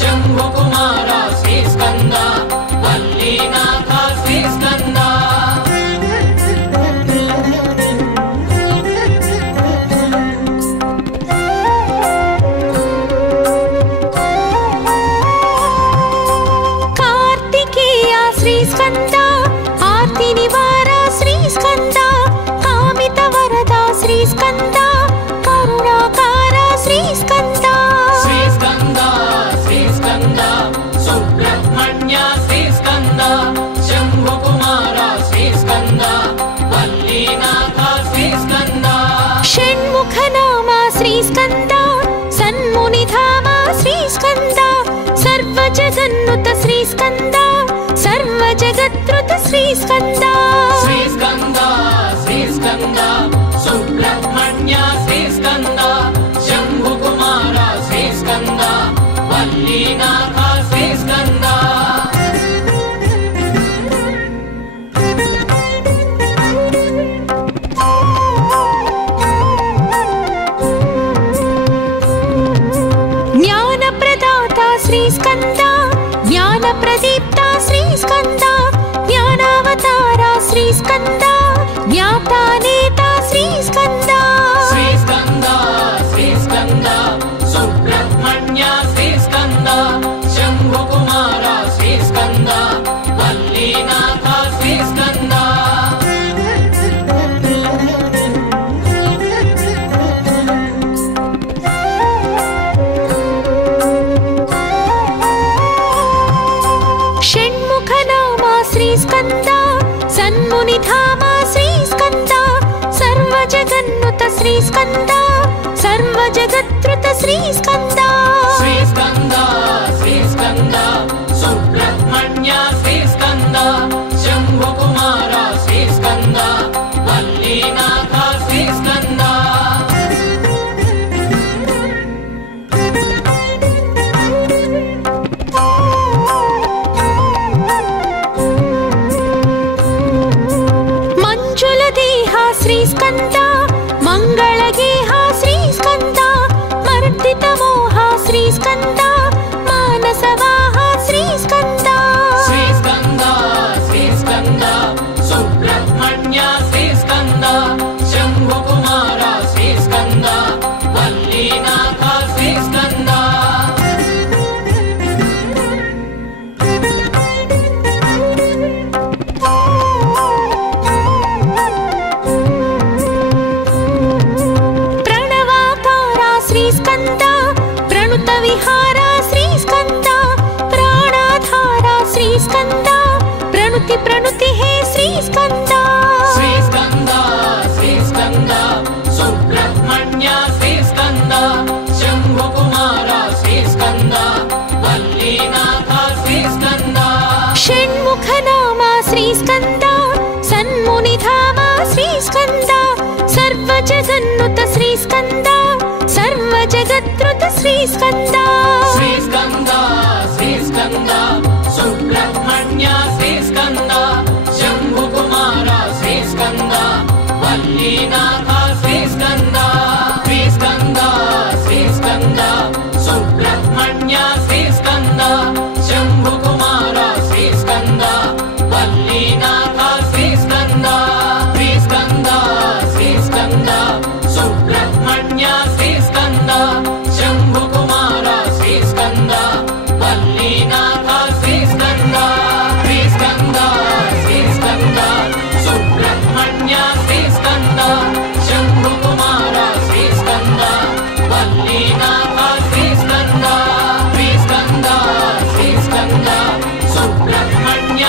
శంభుకుమార శ్రీస్కంద వల్లీనాథ శ్రీస్కంద కార్తికేయ శ్రీస్కంద ఆర్తి నివార శ్రీస్కంద కామిత వరద శ్రీస్కంద కరుణాకార శ్రీస్కంద శ్రీస్కంద శ్రీస్కంద సుబ్రహ్మణ్య శ్రీస్కంద శంభుకుమార శ్రీస్కంద వల్లీనాథ శ్రీస్కంద షణ్ముఖ నామ శ్రీస్కంద సన్మునిధామ శ్రీస్కంద సర్వజగన్నుత శ్రీస్కంద సర్వజగత్రుత శ్రీస్కంద శ్రీస్కంద శ్రీస్కంద సుబ్రహ్మణ్య శ్రీస్కంద శంభుకుమార శ్రీస్కంద వల్లీనాథ శ్రీస్కంద జ్ఞానప్రదాత శ్రీస్కంద జ్ఞానప్రదీప్త శ్రీస్కంద జ్ఞానావతార శ్రీస్కంద జ్ఞాతానేత శ్రీస్కంద శ్రీస్కంద శ్రీస్కంద సుబ్రహ్మణ్య శ్రీస్కంద శంభుకుమార శ్రీస్కంద వల్లీనాథ శ్రీస్కంద షణ్ముఖ నామ శ్రీస్కంద సన్మునిధామ శ్రీస్కంద సర్వజగన్నుత శ్రీస్కంద సర్వజగత్రుత శ్రీస్కంద శ్రీస్కంద శ్రీస్కంద సుబ్రహ్మణ్య శ్రీస్కంద శంభుకుమార శ్రీస్కంద వల్లీనాథ శ్రీస్కంద మంజుల దేహ శ్రీస్కంద మంగళగేహ శ్రీస్కంద మర్దిత మోహ శ్రీస్కంద మానసవాహ శ్రీస్కంద శ్రీస్కంద శ్రీస్కంద సుబ్రహ్మణ్య శ్రీస్కంద శంభుకుమార శ్రీస్కంద వల్లీనాథ శ్రీస్కంద ప్రణవాకార శ్రీస్కంద ప్రణుత విహార శ్రీస్కంద ప్రాణాధార శ్రీస్కంద ప్రణుతి ప్రణుతి హే శ్రీస్కంద శ్రీస్కంద శ్రీస్కంద సుబ్రహ్మణ్య శ్రీస్కంద శంభుకుమార శ్రీస్కంద వల్లీనాథ శ్రీస్కంద షణ్ముఖ నామ శ్రీస్కంద సన్మునిధామ శ్రీస్కంద సర్వజగన్నుత శ్రీస్కంద సర్వజగత్రుత శ్రీస్కంద శ్రీస్కంద శ్రీస్కంద సుబ్రహ్మణ్య శ్రీస్కంద శంభుకుమార శ్రీస్కంద వల్లీనాథ శ్రీస్కంద శ్రీస్కంద శ్రీస్కంద సుబ్రహ్మణ్య శ్రీస్కంద శంభుకుమార శ్రీస్కంద వల్లీనాథ శ్రీస్కంద శ్రీస్కంద శ్రీస్కంద సుబ్రహ్మణ్య శ్రీస్కంద శంభుకుమార శ్రీస్కంద వల్లీనాథ శ్రీస్కంద శ్రీస్కంద శ్రీస్కంద సుబ్రహ్మణ్య శ్రీస్కంద శంభుకుమార శ్రీస్కంద వల్లీనాథ శ్రీస్కంద శ్రీస్కంద శ్రీస్కంద సుబ్రహ్మణ్య